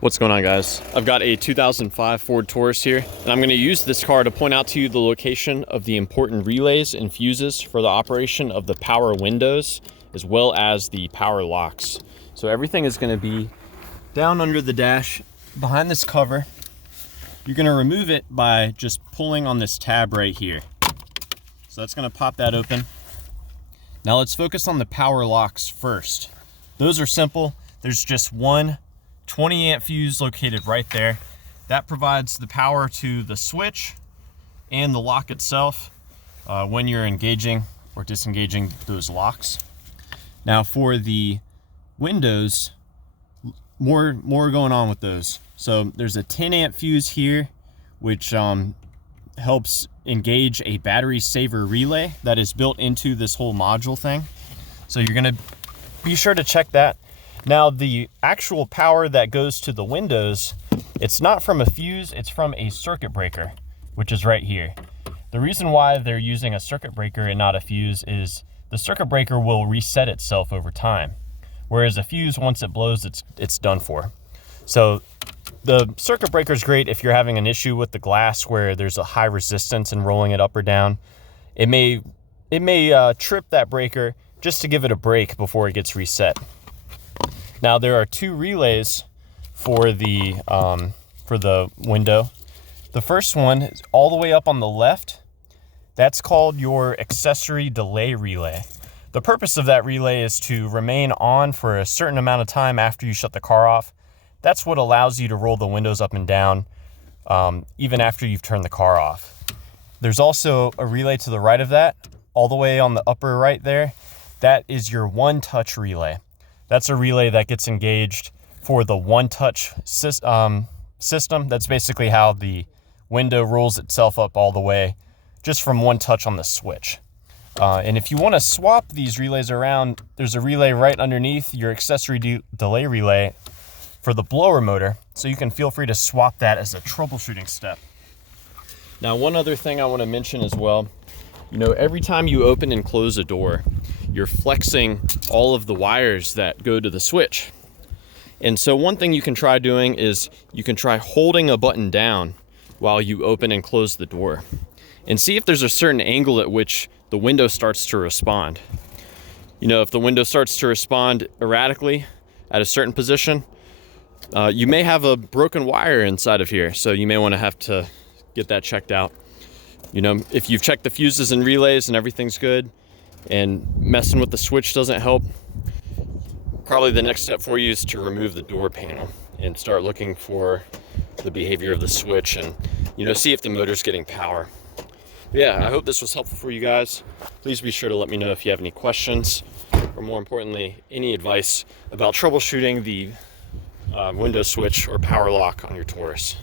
What's going on, guys? I've got a 2005 Ford Taurus here, and I'm going to use this car to point out to you the location of the important relays and fuses for the operation of the power windows as well as the power locks. So everything is going to be down under the dash behind this cover. You're going to remove it by just pulling on this tab right here. So that's going to pop that open. Now let's focus on the power locks first. Those are simple. There's just one 20 amp fuse located right there. That provides the power to the switch and the lock itself when you're engaging or disengaging those locks. Now for the windows, more going on with those. So there's a 10 amp fuse here, which helps engage a battery saver relay that is built into this whole module thing. So you're gonna be sure to check that. Now the actual power that goes to the windows, it's not from a fuse, it's from a circuit breaker, which is right here. The reason why they're using a circuit breaker and not a fuse is the circuit breaker will reset itself over time. Whereas a fuse, once it blows, it's done for. So the circuit breaker is great if you're having an issue with the glass where there's a high resistance in rolling it up or down. It may trip that breaker just to give it a break before it gets reset. Now there are two relays for the window. The first one is all the way up on the left. That's called your accessory delay relay. The purpose of that relay is to remain on for a certain amount of time after you shut the car off. That's what allows you to roll the windows up and down even after you've turned the car off. There's also a relay to the right of that, all the way on the upper right there. That is your one-touch relay. That's a relay that gets engaged for the one-touch system. That's basically how the window rolls itself up all the way just from one touch on the switch. And if you want to swap these relays around, there's a relay right underneath your accessory delay relay for the blower motor, so you can feel free to swap that as a troubleshooting step. Now, one other thing I want to mention as well, every time you open and close a door, you're flexing all of the wires that go to the switch. And so one thing you can try doing is you can try holding a button down while you open and close the door and see if there's a certain angle at which the window starts to respond. If the window starts to respond erratically at a certain position, you may have a broken wire inside of here. So you may want to have to get that checked out. If you've checked the fuses and relays and everything's good, and messing with the switch doesn't help, probably the next step for you is to remove the door panel and start looking for the behavior of the switch and see if the motor's getting power. Yeah, I hope this was helpful for you guys. Please be sure to let me know if you have any questions, or more importantly, any advice about troubleshooting the window switch or power lock on your Taurus.